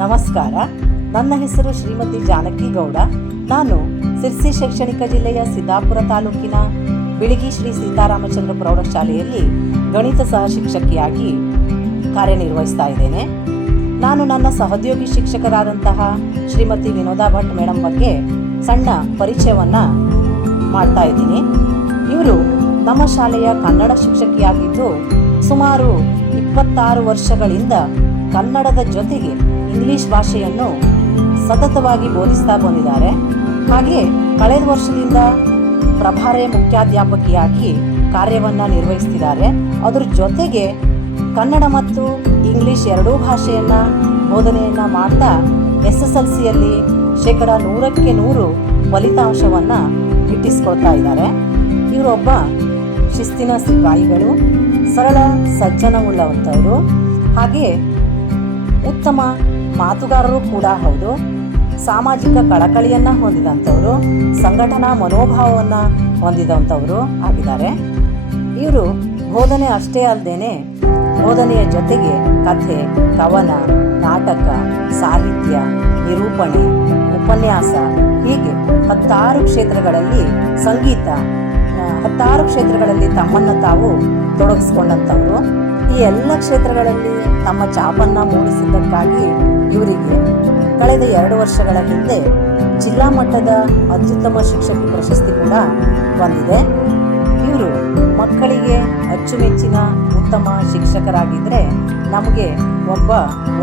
ನಮಸ್ಕಾರ. ನನ್ನ ಹೆಸರು ಶ್ರೀಮತಿ ಜಾನಕಿ ಗೌಡ. ನಾನು ಸಿರ್ಸಿ ಶೈಕ್ಷಣಿಕ ಜಿಲ್ಲೆಯ ಸಿದ್ದಾಪುರ ತಾಲೂಕಿನ ಬಿಳಿಗಿ ಶ್ರೀ ಸೀತಾರಾಮಚಂದ್ರ ಪ್ರೌಢಶಾಲೆಯಲ್ಲಿ ಗಣಿತ ಸಹ ಶಿಕ್ಷಕಿಯಾಗಿ ಕಾರ್ಯನಿರ್ವಹಿಸ್ತಾ ಇದ್ದೇನೆ. ನಾನು ನನ್ನ ಸಹೋದ್ಯೋಗಿ ಶಿಕ್ಷಕರಾದಂತಹ ಶ್ರೀಮತಿ ವಿನೋದಾ ಭಟ್ ಮೇಡಮ್ ಬಗ್ಗೆ ಸಣ್ಣ ಪರಿಚಯವನ್ನು ಮಾಡ್ತಾ ಇದ್ದೀನಿ. ಇವರು ನಮ್ಮ ಶಾಲೆಯ ಕನ್ನಡ ಶಿಕ್ಷಕಿಯಾಗಿದ್ದು ಸುಮಾರು 26 ವರ್ಷಗಳಿಂದ ಕನ್ನಡದ ಜೊತೆಗೆ ಇಂಗ್ಲಿಷ್ ಭಾಷೆಯನ್ನು ಸತತವಾಗಿ ಬೋಧಿಸ್ತಾ ಬಂದಿದ್ದಾರೆ. ಹಾಗೆ ಕಳೆದ ವರ್ಷದಿಂದ ಪ್ರಭಾರಿ ಮುಖ್ಯಾಧ್ಯಾಪಕಿಯಾಗಿ ಕಾರ್ಯವನ್ನು ನಿರ್ವಹಿಸ್ತಿದ್ದಾರೆ. ಅದರ ಜೊತೆಗೆ ಕನ್ನಡ ಮತ್ತು ಇಂಗ್ಲಿಷ್ ಎರಡೂ ಭಾಷೆಯನ್ನು ಬೋಧನೆಯನ್ನು ಮಾಡ್ತಾ SSLCಯಲ್ಲಿ 100% ಫಲಿತಾಂಶವನ್ನು ಗಿಟ್ಟಿಸ್ಕೊಳ್ತಾ ಇದ್ದಾರೆ. ಇವರೊಬ್ಬ ಶಿಸ್ತಿನ ಸಿಪಾಯಿಗಳು, ಸರಳ ಸಜ್ಜನವುಳ್ಳವಂಥವರು, ಹಾಗೆ ಉತ್ತಮ ಮಾತುಗಾರರು ಕೂಡ ಹೌದು. ಸಾಮಾಜಿಕ ಕಳಕಳಿಯನ್ನು ಹೊಂದಿದಂಥವರು, ಸಂಘಟನಾ ಮನೋಭಾವವನ್ನು ಹೊಂದಿದಂಥವರು ಆಗಿದ್ದಾರೆ. ಇವರು ಬೋಧನೆ ಅಷ್ಟೇ ಅಲ್ಲದೇನೆ ಬೋಧನೆಯ ಜೊತೆಗೆ ಕಥೆ, ಕವನ, ನಾಟಕ, ಸಾಹಿತ್ಯ, ನಿರೂಪಣೆ, ಉಪನ್ಯಾಸ ಹೀಗೆ 16 ಕ್ಷೇತ್ರಗಳಲ್ಲಿ ಸಂಗೀತ 16 ಕ್ಷೇತ್ರಗಳಲ್ಲಿ ತಮ್ಮನ್ನು ತಾವು ತೊಡಗಿಸ್ಕೊಂಡಂಥವರು. ಈ ಎಲ್ಲ ಕ್ಷೇತ್ರಗಳಲ್ಲಿ ತಮ್ಮ ಛಾಪನ್ನು ಮೂಡಿಸಿದ್ದಕ್ಕಾಗಿ ಇವರಿಗೆ ಕಳೆದ 2 ವರ್ಷಗಳ ಹಿಂದೆ ಜಿಲ್ಲಾ ಮಟ್ಟದ ಅತ್ಯುತ್ತಮ ಶಿಕ್ಷಕಿ ಪ್ರಶಸ್ತಿ ಕೂಡ ಬಂದಿದೆ. ಇವರು ಮಕ್ಕಳಿಗೆ ಅಚ್ಚುಮೆಚ್ಚಿನ ಉತ್ತಮ ಶಿಕ್ಷಕರಾಗಿದ್ದರೆ ನಮಗೆ ಒಬ್ಬ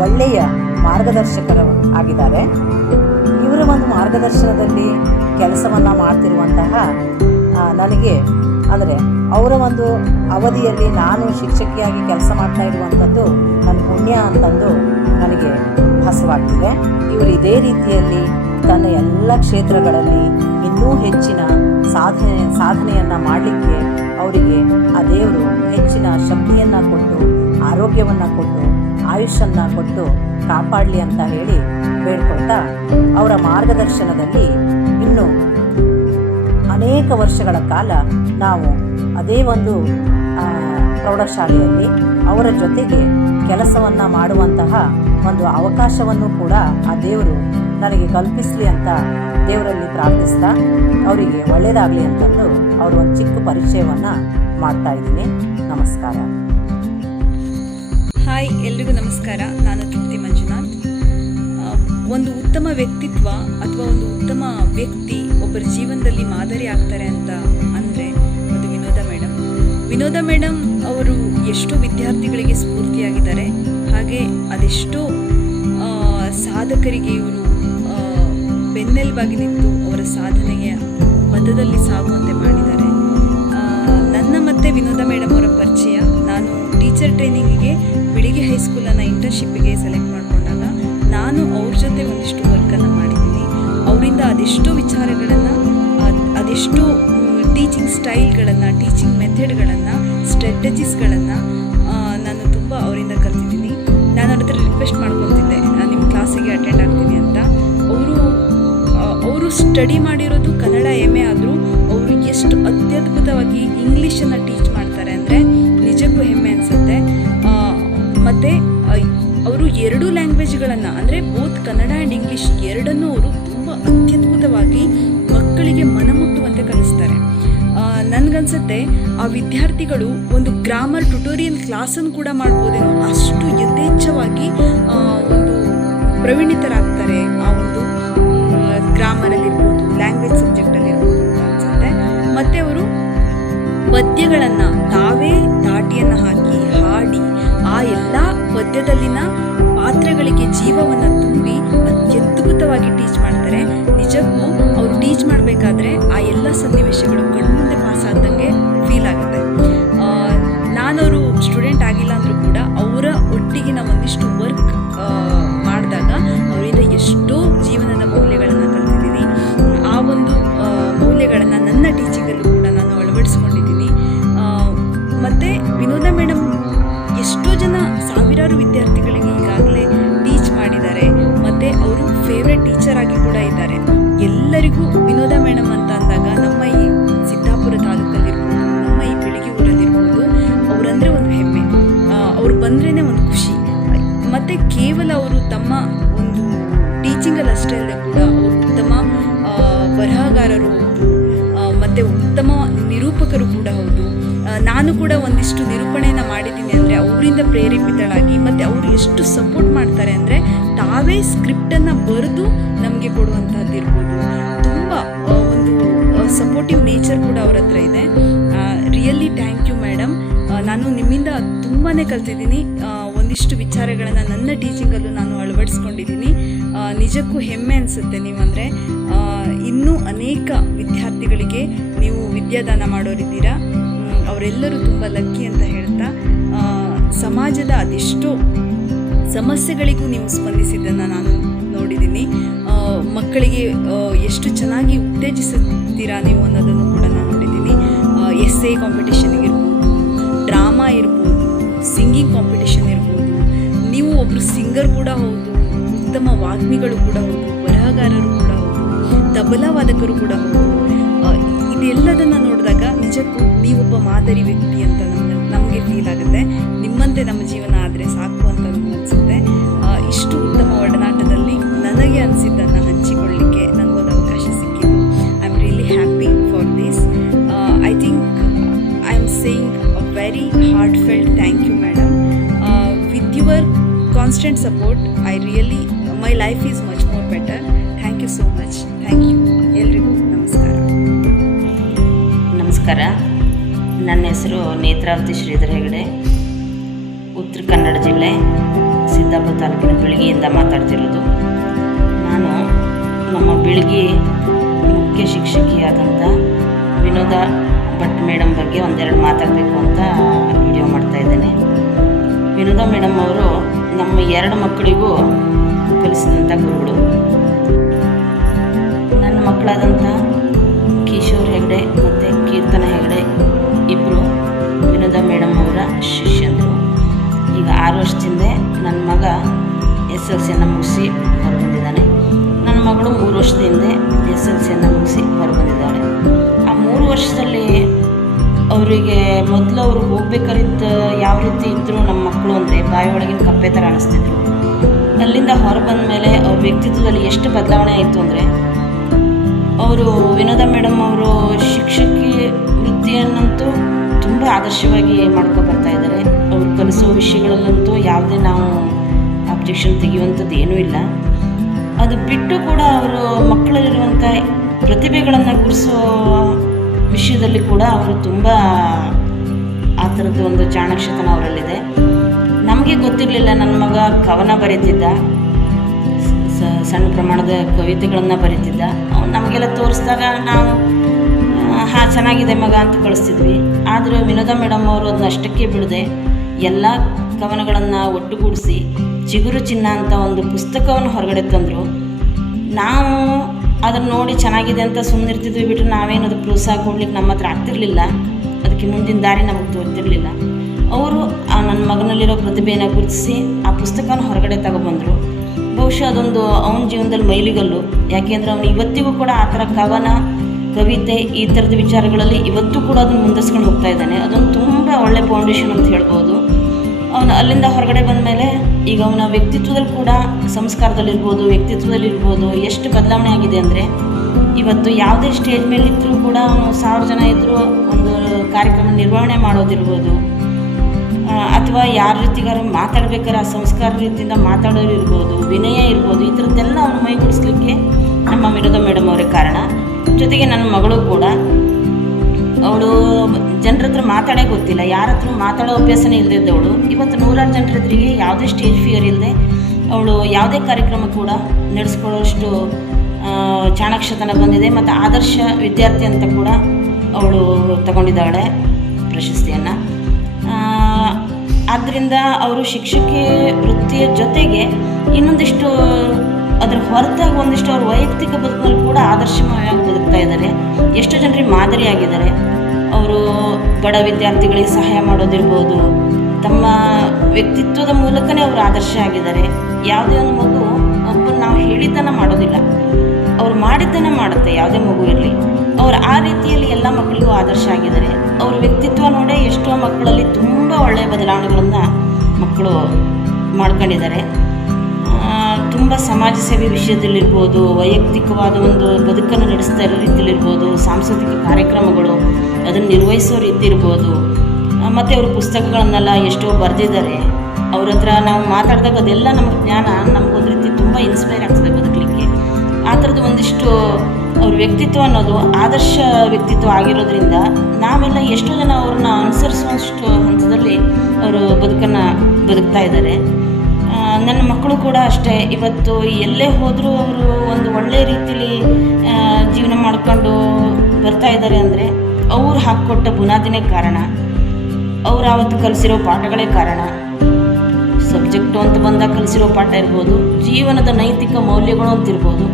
ಒಳ್ಳೆಯ ಮಾರ್ಗದರ್ಶಕರು ಆಗಿದ್ದಾರೆ. ಇವರ ಒಂದು ಮಾರ್ಗದರ್ಶನದಲ್ಲಿ ಕೆಲಸವನ್ನು ಮಾಡ್ತಿರುವಂತಹ ನನಗೆ ಅಂದರೆ ಅವರ ಒಂದು ಅವಧಿಯಲ್ಲಿ ನಾನು ಶಿಕ್ಷಕಿಯಾಗಿ ಕೆಲಸ ಮಾಡ್ತಾ ಇರುವಂಥದ್ದು ನನ್ನ ಪುಣ್ಯ ಅಂತಂದು ನನಗೆ ಭಾಸವಾಗ್ತಿದೆ. ಇವರು ಇದೇ ರೀತಿಯಲ್ಲಿ ತನ್ನ ಎಲ್ಲ ಕ್ಷೇತ್ರಗಳಲ್ಲಿ ಇನ್ನೂ ಹೆಚ್ಚಿನ ಸಾಧನೆಯನ್ನು ಮಾಡಲಿಕ್ಕೆ ಅವರಿಗೆ ಆ ದೇವರು ಹೆಚ್ಚಿನ ಶಕ್ತಿಯನ್ನು ಕೊಟ್ಟು, ಆರೋಗ್ಯವನ್ನು ಕೊಟ್ಟು, ಆಯುಷನ್ನು ಕೊಟ್ಟು ಕಾಪಾಡಲಿ ಅಂತ ಹೇಳಿ ಬೇಡ್ಕೊಳ್ತಾ, ಅವರ ಮಾರ್ಗದರ್ಶನದಲ್ಲಿ ಇನ್ನೂ ಅನೇಕ ವರ್ಷಗಳ ಕಾಲ ನಾವು ಅದೇ ಒಂದು ಪ್ರೌಢಶಾಲೆಯಲ್ಲಿ ಅವರ ಜೊತೆಗೆ ಕೆಲಸವನ್ನು ಮಾಡುವಂತಹ ಒಂದು ಅವಕಾಶವನ್ನು ಕೂಡ ಆ ದೇವರು ನನಗೆ ಕಲ್ಪಿಸಲಿ ಅಂತ ದೇವರಲ್ಲಿ ಪ್ರಾರ್ಥಿಸ್ತಾ ಅವರಿಗೆ ಒಳ್ಳೆಯದಾಗಲಿ ಅಂತಂದು ಅವರು ಒಂದು ಚಿಕ್ಕ ಪರಿಚಯವನ್ನು ಮಾಡ್ತಾ ಇದ್ದೀನಿ. ನಮಸ್ಕಾರ. ಹಾಯ್, ಎಲ್ರಿಗೂ ನಮಸ್ಕಾರ. ನಾನು ತೃಪ್ತಿ ಮಂಜುನಾಥ್. ಒಂದು ಉತ್ತಮ ವ್ಯಕ್ತಿತ್ವ ಅಥವಾ ಒಂದು ಉತ್ತಮ ವ್ಯಕ್ತಿ ಒಬ್ಬರ ಜೀವನದಲ್ಲಿ ಮಾದರಿ ಆಗ್ತಾರೆ ಅಂತ ಅಂದರೆ ಅದು ವಿನೋದಾ ಮೇಡಮ್ ಅವರು ಎಷ್ಟೋ ವಿದ್ಯಾರ್ಥಿಗಳಿಗೆ ಸ್ಫೂರ್ತಿಯಾಗಿದ್ದಾರೆ. ಹಾಗೆ ಅದೆಷ್ಟೋ ಸಾಧಕರಿಗೆ ಇವರು ಬೆನ್ನೆಲುಬಾಗಿ ನಿಂತು ಅವರ ಸಾಧನೆಯ ಪಥದಲ್ಲಿ ಸಾಗುವಂತೆ ಮಾಡಿದ್ದಾರೆ. ನನ್ನ ಮತ್ತು ವಿನೋದಾ ಮೇಡಮ್ ಅವರ ಪರಿಚಯ, ನಾನು ಟೀಚರ್ ಟ್ರೈನಿಂಗಿಗೆ ಬಿಳಿಗಿ ಹೈಸ್ಕೂಲನ್ನು ಇಂಟರ್ನ್ಶಿಪ್ಪಿಗೆ ಸೆಲೆಕ್ಟ್ ಮಾಡಿಕೊಂಡಾಗ ನಾನು ಅವ್ರ ಜೊತೆ ಒಂದಿಷ್ಟು ವರ್ಕನ್ನು ಮಾಡಿದ್ದೀನಿ. ಅವರಿಂದ ಅದೆಷ್ಟೋ ವಿಚಾರಗಳನ್ನು, ಅದೆಷ್ಟೋ ಟೀಚಿಂಗ್ ಸ್ಟೈಲ್ಗಳನ್ನು, ಟೀಚಿಂಗ್ ಮೆಥಡ್ಗಳನ್ನು, ಸ್ಟ್ರಾಟಜಿಸ್ಗಳನ್ನು ನಾನು ತುಂಬ ಅವರಿಂದ ಕಲ್ತಿದ್ದೀನಿ. ನಾನು ಅವ್ರ ಹತ್ರ ರಿಕ್ವೆಸ್ಟ್ ಮಾಡ್ಕೊತಿದ್ದೆ, ನಿಮ್ಮ ಕ್ಲಾಸಿಗೆ ಅಟೆಂಡ್ ಆಗ್ತೀನಿ ಅಂತ. ಅವರು ಸ್ಟಡಿ ಮಾಡಿರೋದು ಕನ್ನಡ MA ಆದರೂ ಅವರು ಎಷ್ಟು ಅತ್ಯದ್ಭುತವಾಗಿ ಇಂಗ್ಲೀಷನ್ನು ಟೀಚ್ ಮಾಡ್ತಾರೆ ಅಂದರೆ ನಿಜಕ್ಕೂ ಹೆಮ್ಮೆ ಅನಿಸುತ್ತೆ. ಮತ್ತು ಅವರು 2 ಲ್ಯಾಂಗ್ವೇಜ್ಗಳನ್ನು ಅಂದರೆ ಬೋತ್ ಕನ್ನಡ ಆ್ಯಂಡ್ ಇಂಗ್ಲೀಷ್ ಎರಡನ್ನೂ ಅವರು ತುಂಬ ಅತ್ಯದ್ಭುತವಾಗಿ ಮಕ್ಕಳಿಗೆ ಮನಮುಟ್ಟುವಂತೆ ಕಲಿಸ್ತಾರೆ. ನನಗನ್ಸುತ್ತೆ ಆ ವಿದ್ಯಾರ್ಥಿಗಳು ಒಂದು ಗ್ರಾಮರ್ ಟ್ಯುಟೋರಿಯಲ್ ಕ್ಲಾಸನ್ನು ಕೂಡ ಮಾಡ್ಬೋದೇನೋ, ಅಷ್ಟು ಯಥೇಚ್ಛವಾಗಿ ಒಂದು ಪ್ರವೀಣಿತರಾಗ್ತಾರೆ ಆ ಒಂದು ಗ್ರಾಮರಲ್ಲಿರ್ಬೋದು, ಲ್ಯಾಂಗ್ವೇಜ್ ಸಬ್ಜೆಕ್ಟಲ್ಲಿರ್ಬೋದು ಅಂತ ಅನಿಸುತ್ತೆ. ಮತ್ತು ಅವರು ಪದ್ಯಗಳನ್ನು ತಾವೇ ದಾಟಿಯನ್ನು ಹಾಕಿ ಹಾಡಿ ಆ ಎಲ್ಲ ಪದ್ಯದಲ್ಲಿನ ಪಾತ್ರಗಳಿಗೆ ಜೀವವನ್ನು ತುಂಬಿ ಅತ್ಯದ್ಭುತವಾಗಿ ಟೀಚ್ ಮಾಡ್ತಾರೆ. ನಿಜಕ್ಕೂ ಅವರು ಟೀಚ್ ಮಾಡಬೇಕಾದ್ರೆ ಆ ಎಲ್ಲ ಸನ್ನಿವೇಶಗಳು ಕಣ್ಮುಂದೆ ಪಾಸ್ ಆದಂಗೆ ಫೀಲ್ ಆಗುತ್ತೆ. ನಾನವರು ಸ್ಟೂಡೆಂಟ್ ಆಗಿಲ್ಲ ಅಂದರೂ ಕೂಡ ಅವರ ಒಟ್ಟಿಗೆ ನಾವು ಒಂದಿಷ್ಟು ವರ್ಕ್ ಮಾಡಿದಾಗ ಅವರಿಂದ ಎಷ್ಟೋ ಜೀವನದ ಮೌಲ್ಯಗಳನ್ನು ಕಲ್ತಿದ್ದೀನಿ. ಆ ಒಂದು ಮೌಲ್ಯಗಳನ್ನು ನನ್ನ ಟೀಚಿಂಗಲ್ಲೂ ಕೂಡ ನಾನು ಅಳವಡಿಸ್ಕೊಂಡಿದ್ದೀನಿ. ಮತ್ತು ವಿನೋದಾ ಮೇಡಮ್ ಎಷ್ಟೋ ಜನ ಸಾವಿರಾರು ವಿದ್ಯಾರ್ಥಿಗಳಿಗೆ ಈಗಾಗಲೇ ಟೀಚ್ ಮಾಡಿದ್ದಾರೆ. ಮತ್ತು ಅವರು ಫೇವ್ರೆಟ್ ಟೀಚರ್ ಆಗಿ ಕೂಡ ಇದ್ದಾರೆ. ಎಲ್ಲರಿಗೂ ವಿನೋದಾ ಮೇಡಮ್ ಅಂತ ಅಂದಾಗ ನಮ್ಮ ಈ ಸಿದ್ದಾಪುರ ತಾಲೂಕಲ್ಲಿರ್ಬೋದು, ನಮ್ಮ ಈ ಬಿಳಿಗಿ ಊರಲ್ಲಿರ್ಬೋದು, ಅವರಂದರೆ ಒಂದು ಹೆಮ್ಮೆ. ಅವ್ರು ಬಂದ್ರೇ ಒಂದು ಖುಷಿ. ಮತ್ತು ಕೇವಲ ಅವರು ತಮ್ಮ ಒಂದು ಟೀಚಿಂಗಲ್ಲಿ ಅಷ್ಟೇ ಅಲ್ಲದೆ ಕೂಡ ಅವರು ಉತ್ತಮ ಬರಹಗಾರರು ಹೌದು, ಮತ್ತು ಉತ್ತಮ ನಿರೂಪಕರು ಕೂಡ ಹೌದು. ನಾನು ಕೂಡ ಒಂದಿಷ್ಟು ನಿರೂಪಣೆಯನ್ನು ಮಾಡಿದ್ದೀನಿ ಅಂದರೆ ಅವರಿಂದ ಪ್ರೇರೇಪಿತಳಾಗಿ, ಮತ್ತು ಅವರು ಎಷ್ಟು ಸಪೋರ್ಟ್ ಮಾಡ್ತಾರೆ ಅಂದರೆ ತಾವೇ ಸ್ಕ್ರಿಪ್ಟನ್ನು ಬರೆದು ನಮಗೆ ಕೊಡುವಂಥದ್ದು ಇರ್ಬೋದು. ತುಂಬ ಒಂದು ಸಪೋರ್ಟಿವ್ ನೇಚರ್ ಕೂಡ ಅವ್ರ ಹತ್ರ ಇದೆ. Really thank you madam. ನಾನು ನಿಮ್ಮಿಂದ ತುಂಬಾ ಕಲ್ತಿದ್ದೀನಿ. ಒಂದಿಷ್ಟು ವಿಚಾರಗಳನ್ನು ನನ್ನ ಟೀಚಿಂಗಲ್ಲೂ ನಾನು ಅಳವಡಿಸ್ಕೊಂಡಿದ್ದೀನಿ. ನಿಜಕ್ಕೂ ಹೆಮ್ಮೆ ಅನಿಸುತ್ತೆ. ನೀವಂದರೆ ಇನ್ನೂ ಅನೇಕ ವಿದ್ಯಾರ್ಥಿಗಳಿಗೆ ನೀವು ವಿದ್ಯಾದಾನ ಮಾಡೋರಿದ್ದೀರಾ. ಅವರೆಲ್ಲರೂ ತುಂಬ ಲಕ್ಕಿ ಅಂತ ಹೇಳ್ತಾ, ಸಮಾಜದ ಅದೆಷ್ಟೋ ಸಮಸ್ಯೆಗಳಿಗೂ ನೀವು ಸ್ಪಂದಿಸಿದ್ದನ್ನು ನಾನು ನೋಡಿದ್ದೀನಿ. ಮಕ್ಕಳಿಗೆ ಎಷ್ಟು ಚೆನ್ನಾಗಿ ಉತ್ತೇಜಿಸುತ್ತೀರಾ ನೀವು ಅನ್ನೋದನ್ನು ಕೂಡ ನಾನು ನೋಡಿದ್ದೀನಿ. ಎಸ್ಸೆ ಕಾಂಪಿಟೇಷನ್ ಇರ್ಬೋದು, ಡ್ರಾಮಾ ಇರ್ಬೋದು, ಸಿಂಗಿಂಗ್ ಕಾಂಪಿಟೇಷನ್ ಇರ್ಬೋದು. ನೀವು ಒಬ್ಬರು ಸಿಂಗರ್ ಕೂಡ ಹೌದು, ಉತ್ತಮ ವಾಗ್ಮಿಗಳು ಕೂಡ ಹೌದು, ಬರಹಗಾರರು ಕೂಡ ಹೌದು, ತಬಲಾ ವಾದಕರು ಕೂಡ ಹೌದು. ಇದೆಲ್ಲದನ್ನು ನೋಡಿದಾಗ ನಿಜಕ್ಕೂ ನೀವೊಬ್ಬ ಮಾದರಿ ವ್ಯಕ್ತಿ ಅಂತ ನಮಗೆ ಫೀಲ್ ಆಗುತ್ತೆ. ನಿಮ್ಮಂತೆ ನಮ್ಮ ಜೀವನ ಆದರೆ ಸಾಕು ಅಂತ ನಮ್ಗೆ ಅನಿಸುತ್ತೆ. ಇಷ್ಟು ಉತ್ತಮ ಒಡನಾಟದಲ್ಲಿ ನನಗೆ ಅನಿಸಿದ್ದನ್ನು ಹಂಚಿಕೊಳ್ಳಲಿಕ್ಕೆ ನನಗೊಂದು ಅವಕಾಶ ಸಿಕ್ಕಿದ್ದು. I am really happy for this. I think I am saying a very heartfelt thank you madam. With your constant support I really my life is much more better. Thank you so much. Thank you. ಎಲ್ರಿಗೂ ನಮಸ್ಕಾರ. ನಮಸ್ಕಾರ. ನನ್ನ ಹೆಸರು ನೇತ್ರಾವತಿ ಶ್ರೀಧರ್ ಹೆಗಡೆ, ಉತ್ತರ ಕನ್ನಡ ಜಿಲ್ಲೆ ಸಿದ್ದಾಪುರ ತಾಲೂಕಿನ ಬಿಳಗಿಯಿಂದ ಮಾತಾಡ್ತಿರೋದು. ನಾನು ನಮ್ಮ ಬಿಳಗಿ ಮುಖ್ಯ ಶಿಕ್ಷಕಿಯಾದಂಥ ವಿನೋದ ಭಟ್ ಮೇಡಮ್ ಬಗ್ಗೆ ಒಂದೆರಡು ಮಾತಾಡಬೇಕು ಅಂತ ವಿಡಿಯೋ ಮಾಡ್ತಾಯಿದ್ದೇನೆ. ವಿನೋದ ಮೇಡಮ್ ಅವರು ನಮ್ಮ 2 ಮಕ್ಕಳಿಗೂ ಕಲಿಸಿದಂಥ ಗುರುಗಳು. ನನ್ನ ಮಕ್ಕಳಾದಂಥ ಕಿಶೋರ್ ಹೆಗಡೆ ಮತ್ತು ಕೀರ್ತನ ಹೆಗಡೆ ಇಬ್ಬರು ವಿನೋದ ಮೇಡಮ್ ಅವರ ಶಿಷ್ಯಂದರು. ಈಗ 6 ವರ್ಷದಿಂದ ನನ್ನ ಮಗ SLCಯನ್ನು ಮುಗಿಸಿ ಹೊರಬಂದಿದ್ದಾನೆ. ನನ್ನ ಮಗಳು 3 ವರ್ಷದ ಹಿಂದೆ SLCಯನ್ನು ಮುಗಿಸಿ ಹೊರಬಂದಿದ್ದಾಳೆ. ಆ 3 ವರ್ಷದಲ್ಲಿ ಅವರಿಗೆ ಮೊದಲು ಅವರು ಹೋಗ್ಬೇಕಾಗಿದ್ದ ಯಾವ ರೀತಿ ಇದ್ದರು ನಮ್ಮ ಮಕ್ಕಳು ಅಂದರೆ ಬಾಯಿ ಒಳಗಿನ ಕಪ್ಪೆ ಥರ ಅನ್ನಿಸ್ತಿದ್ರು. ಅಲ್ಲಿಂದ ಹೊರಬಂದ ಮೇಲೆ ಅವ್ರ ವ್ಯಕ್ತಿತ್ವದಲ್ಲಿ ಎಷ್ಟು ಬದಲಾವಣೆ ಆಯಿತು ಅಂದರೆ, ಅವರು ವಿನೋದ ಮೇಡಮ್ ಅವರು ಶಿಕ್ಷಕಿ ವೃತ್ತಿಯನ್ನಂತೂ ತುಂಬ ಆದರ್ಶವಾಗಿ ಮಾಡ್ಕೊಬರ್ತಾ ಇದ್ದಾರೆ. ಅವ್ರು ಕಲಿಸೋ ವಿಷಯಗಳಲ್ಲಂತೂ ಯಾವುದೇ ನಾವು ಅಬ್ಜೆಕ್ಷನ್ ತೆಗೆಯುವಂಥದ್ದು ಏನೂ ಇಲ್ಲ. ಅದು ಬಿಟ್ಟು ಕೂಡ ಅವರು ಮಕ್ಕಳಲ್ಲಿರುವಂಥ ಪ್ರತಿಭೆಗಳನ್ನು ಗುರುಸೋ ವಿಷಯದಲ್ಲಿ ಕೂಡ ಅವರು ತುಂಬ ಆ ಥರದ್ದು ಒಂದು ಚಾಣಕ್ಷತನ ಅವರಲ್ಲಿದೆ. ನಮಗೆ ಗೊತ್ತಿರಲಿಲ್ಲ. ನನ್ನ ಮಗ ಕವನ ಬರೀತಿದ್ದ, ಸಣ್ಣ ಪ್ರಮಾಣದ ಕವಿತೆಗಳನ್ನು ಬರೀತಿದ್ದ. ಅವ್ನು ನಮಗೆಲ್ಲ ತೋರಿಸಿದಾಗ ನಾವು ಚೆನ್ನಾಗಿದೆ ಮಗ ಅಂತ ಕಳಿಸ್ತಿದ್ವಿ. ಆದರೆ ವಿನೋದ ಮೇಡಮ್ ಅವರು ಅದನ್ನ ಅಷ್ಟಕ್ಕೆ ಬಿಡದೆ ಎಲ್ಲ ಕವನಗಳನ್ನು ಒಟ್ಟುಗೂಡಿಸಿ ಚಿಗುರು ಚಿನ್ನ ಅಂತ ಒಂದು ಪುಸ್ತಕವನ್ನು ಹೊರಗಡೆ ತಂದರು. ನಾವು ಅದನ್ನು ನೋಡಿ ಚೆನ್ನಾಗಿದೆ ಅಂತ ಸುಮ್ಮನಿರ್ತಿದ್ವಿ ಬಿಟ್ಟು ನಾವೇನು ಅದಕ್ಕೆ ಪ್ರೋತ್ಸಾಹ ಕೊಡ್ಲಿಕ್ಕೆ ನಮ್ಮ ಹತ್ರ ಆಗ್ತಿರ್ಲಿಲ್ಲ. ಅದಕ್ಕೆ ಮುಂದಿನ ದಾರಿ ನಮಗೆ ತೋರ್ತಿರ್ಲಿಲ್ಲ. ಅವರು ನನ್ನ ಮಗನಲ್ಲಿರೋ ಪ್ರತಿಭೆಯನ್ನು ಗುರುತಿಸಿ ಆ ಪುಸ್ತಕನ ಹೊರಗಡೆ ತಗೊಬಂದರು. ಬಹುಶಃ ಅದೊಂದು ಅವನ ಜೀವನದಲ್ಲಿ ಮೈಲಿಗಲ್ಲು. ಯಾಕೆಂದರೆ ಅವನು ಇವತ್ತಿಗೂ ಕೂಡ ಆ ಥರ ಕವನ, ಕವಿತೆ, ಈ ಥರದ ವಿಚಾರಗಳಲ್ಲಿ ಇವತ್ತು ಕೂಡ ಅದನ್ನು ಮುಂದಿಸ್ಕೊಂಡು ಹೋಗ್ತಾ ಇದ್ದಾನೆ. ಅದೊಂದು ತುಂಬ ಒಳ್ಳೆ ಫೌಂಡೇಶನ್ ಅಂತ ಹೇಳ್ಬೋದು. ಅವನು ಅಲ್ಲಿಂದ ಹೊರಗಡೆ ಬಂದ ಮೇಲೆ ಈಗ ಅವನ ವ್ಯಕ್ತಿತ್ವದಲ್ಲಿ ಕೂಡ, ಸಂಸ್ಕಾರದಲ್ಲಿರ್ಬೋದು, ವ್ಯಕ್ತಿತ್ವದಲ್ಲಿರ್ಬೋದು ಎಷ್ಟು ಬದಲಾವಣೆ ಆಗಿದೆ ಅಂದರೆ, ಇವತ್ತು ಯಾವುದೇ ಸ್ಟೇಜ್ ಮೇಲೆ ಇದ್ದರೂ ಕೂಡ ಅವನು 1000 ಜನ ಇದ್ದರೂ ಒಂದು ಕಾರ್ಯಕ್ರಮ ನಿರ್ವಹಣೆ ಮಾಡೋದಿರ್ಬೋದು, ಅಥವಾ ಯಾರ ರೀತಿಗಾರು ಮಾತಾಡ್ಬೇಕಾದ್ರೆ ಆ ಸಂಸ್ಕಾರ ರೀತಿಯಿಂದ ಮಾತಾಡೋರು ಇರ್ಬೋದು, ವಿನಯ ಇರ್ಬೋದು, ಈ ಥರದ್ದೆಲ್ಲ ಅವನು ಮೈಗೂಡಿಸ್ಲಿಕ್ಕೆ ನಮ್ಮ ವಿನೋದ ಮೇಡಮ್ ಅವರೇ ಕಾರಣ. ಜೊತೆಗೆ ನನ್ನ ಮಗಳು ಕೂಡ, ಅವಳು ಜನರ ಹತ್ರ ಮಾತಾಡೇ ಗೊತ್ತಿಲ್ಲ, ಯಾರ ಹತ್ರ ಮಾತಾಡೋ ಅಭ್ಯಾಸನೇ ಇಲ್ಲದಿದ್ದವಳು ಇವತ್ತು 100 ಜನರ ಎದುರಿಗೆ ಯಾವುದೇ ಸ್ಟೇಜ್ ಫಿಯರ್ ಇಲ್ಲದೆ ಅವಳು ಯಾವುದೇ ಕಾರ್ಯಕ್ರಮ ಕೂಡ ನಡೆಸ್ಕೊಳ್ಳೋಷ್ಟು ಚಾಣಕ್ಷತನ ಬಂದಿದೆ. ಮತ್ತು ಆದರ್ಶ ವಿದ್ಯಾರ್ಥಿ ಅಂತ ಕೂಡ ಅವಳು ತಗೊಂಡಿದ್ದಾಳೆ ಪ್ರಶಸ್ತಿಯನ್ನು. ಆದ್ದರಿಂದ ಅವರು ಶಿಕ್ಷಕಿ ವೃತ್ತಿಯ ಜೊತೆಗೆ ಇನ್ನೊಂದಿಷ್ಟು ಅದರ ಹೊರತಾಗಿ ಒಂದಿಷ್ಟು ಅವ್ರ ವೈಯಕ್ತಿಕ ಬದುಕಿನಲ್ಲಿ ಕೂಡ ಆದರ್ಶಮಯವಾಗಿ ಬದುಕ್ತಾ ಇದ್ದಾರೆ. ಎಷ್ಟು ಜನರಿಗೆ ಮಾದರಿಯಾಗಿದ್ದಾರೆ. ಅವರು ಬಡ ವಿದ್ಯಾರ್ಥಿಗಳಿಗೆ ಸಹಾಯ ಮಾಡೋದಿರ್ಬೋದು, ತಮ್ಮ ವ್ಯಕ್ತಿತ್ವದ ಮೂಲಕನೇ ಅವರು ಆದರ್ಶ ಆಗಿದ್ದಾರೆ. ಯಾವುದೇ ಒಂದು ಮಗು ಒಬ್ಬರು ನಾವು ಹೇಳಿದ್ದನ್ನು ಮಾಡೋದಿಲ್ಲ, ಅವ್ರು ಮಾಡಿದ್ದನ್ನು ಮಾಡುತ್ತೆ. ಯಾವುದೇ ಮಗು ಇರಲಿ, ಅವ್ರು ಆ ರೀತಿಯಲ್ಲಿ ಎಲ್ಲ ಮಕ್ಕಳಿಗೂ ಆದರ್ಶ ಆಗಿದ್ದಾರೆ. ಅವ್ರ ವ್ಯಕ್ತಿತ್ವ ನೋಡೇ ಎಷ್ಟೋ ಮಕ್ಕಳಲ್ಲಿ ತುಂಬ ಒಳ್ಳೆಯ ಬದಲಾವಣೆಗಳನ್ನು ಮಕ್ಕಳು ಮಾಡ್ಕೊಂಡಿದ್ದಾರೆ. ತುಂಬ ಸಮಾಜ ಸೇವೆ ವಿಷಯದಲ್ಲಿರ್ಬೋದು, ವೈಯಕ್ತಿಕವಾದ ಒಂದು ಬದುಕನ್ನು ನಡೆಸ್ತಾ ಇರೋ ರೀತಿಯಲ್ಲಿರ್ಬೋದು, ಸಾಂಸ್ಕೃತಿಕ ಕಾರ್ಯಕ್ರಮಗಳು ಅದನ್ನು ನಿರ್ವಹಿಸೋ ರೀತಿ ಇರ್ಬೋದು, ಮತ್ತು ಅವರು ಪುಸ್ತಕಗಳನ್ನೆಲ್ಲ ಎಷ್ಟೋ ಬರೆದಿದ್ದಾರೆ. ಅವ್ರ ಹತ್ರ ನಾವು ಮಾತಾಡಿದಾಗ ಅದೆಲ್ಲ ನಮಗೆ ಜ್ಞಾನ ನಮಗೊಂದು ರೀತಿ ತುಂಬ ಇನ್ಸ್ಪೈರ್ ಆಗ್ತದೆ ಬದುಕಲಿಕ್ಕೆ. ಆ ಥರದ್ದು ಒಂದಿಷ್ಟು ಅವ್ರ ವ್ಯಕ್ತಿತ್ವ ಅನ್ನೋದು ಆದರ್ಶ ವ್ಯಕ್ತಿತ್ವ ಆಗಿರೋದ್ರಿಂದ ನಾವೆಲ್ಲ ಎಷ್ಟೋ ಜನ ಅವ್ರನ್ನ ಅನುಸರಿಸುವಷ್ಟು ಹಂತದಲ್ಲಿ ಅವರು ಬದುಕನ್ನು ಬದುಕ್ತಾ ಇದ್ದಾರೆ. ನನ್ನ ಮಕ್ಕಳು ಕೂಡ ಅಷ್ಟೇ. ಇವತ್ತು ಎಲ್ಲೇ ಹೋದರೂ ಅವರು ಒಂದು ಒಳ್ಳೆಯ ರೀತಿಲಿ ಜೀವನ ಮಾಡ್ಕೊಂಡು ಬರ್ತಾ ಇದ್ದಾರೆ ಅಂದರೆ ಅವ್ರು ಹಾಕಿಕೊಟ್ಟ ಬುನಾದಿನೇ ಕಾರಣ, ಅವ್ರು ಆವತ್ತು ಕಲಿಸಿರೋ ಪಾಠಗಳೇ ಕಾರಣ. ಸಬ್ಜೆಕ್ಟು ಅಂತ ಬಂದಾಗ ಕಲಿಸಿರೋ ಪಾಠ ಇರ್ಬೋದು, ಜೀವನದ ನೈತಿಕ ಮೌಲ್ಯಗಳು ಅಂತಿರ್ಬೋದು.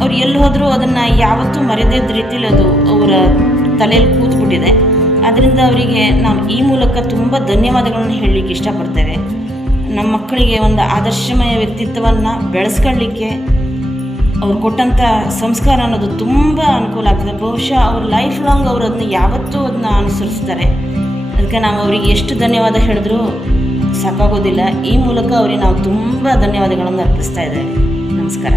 ಅವ್ರು ಎಲ್ಲಿ ಹೋದರೂ ಅದನ್ನು ಯಾವತ್ತೂ ಮರೆಯದ ರೀತಿಲಿ ಅದು ಅವರ ತಲೆಯಲ್ಲಿ ಕೂತ್ಬಿಟ್ಟಿದೆ. ಅದರಿಂದ ಅವರಿಗೆ ನಾವು ಈ ಮೂಲಕ ತುಂಬ ಧನ್ಯವಾದಗಳನ್ನು ಹೇಳಲಿಕ್ಕೆ ಇಷ್ಟಪಡ್ತೇವೆ. ನಮ್ಮ ಮಕ್ಕಳಿಗೆ ಒಂದು ಆದರ್ಶಮಯ ವ್ಯಕ್ತಿತ್ವವನ್ನು ಬೆಳೆಸ್ಕೊಳ್ಳಿಕ್ಕೆ ಅವ್ರು ಕೊಟ್ಟಂಥ ಸಂಸ್ಕಾರ ಅನ್ನೋದು ತುಂಬ ಅನುಕೂಲ ಆಗ್ತದೆ. ಬಹುಶಃ ಅವ್ರ ಲೈಫ್ ಲಾಂಗ್ ಅವರು ಅದನ್ನ ಯಾವತ್ತೂ ಅದನ್ನ ಅನುಸರಿಸ್ತಾರೆ. ಅದಕ್ಕೆ ನಾವು ಅವರಿಗೆ ಎಷ್ಟು ಧನ್ಯವಾದ ಹೇಳಿದ್ರೂ ಸಾಕಾಗೋದಿಲ್ಲ. ಈ ಮೂಲಕ ಅವರಿಗೆ ನಾವು ತುಂಬ ಧನ್ಯವಾದಗಳನ್ನು ಅರ್ಪಿಸ್ತಾ ಇದ್ದೇವೆ. ನಮಸ್ಕಾರ.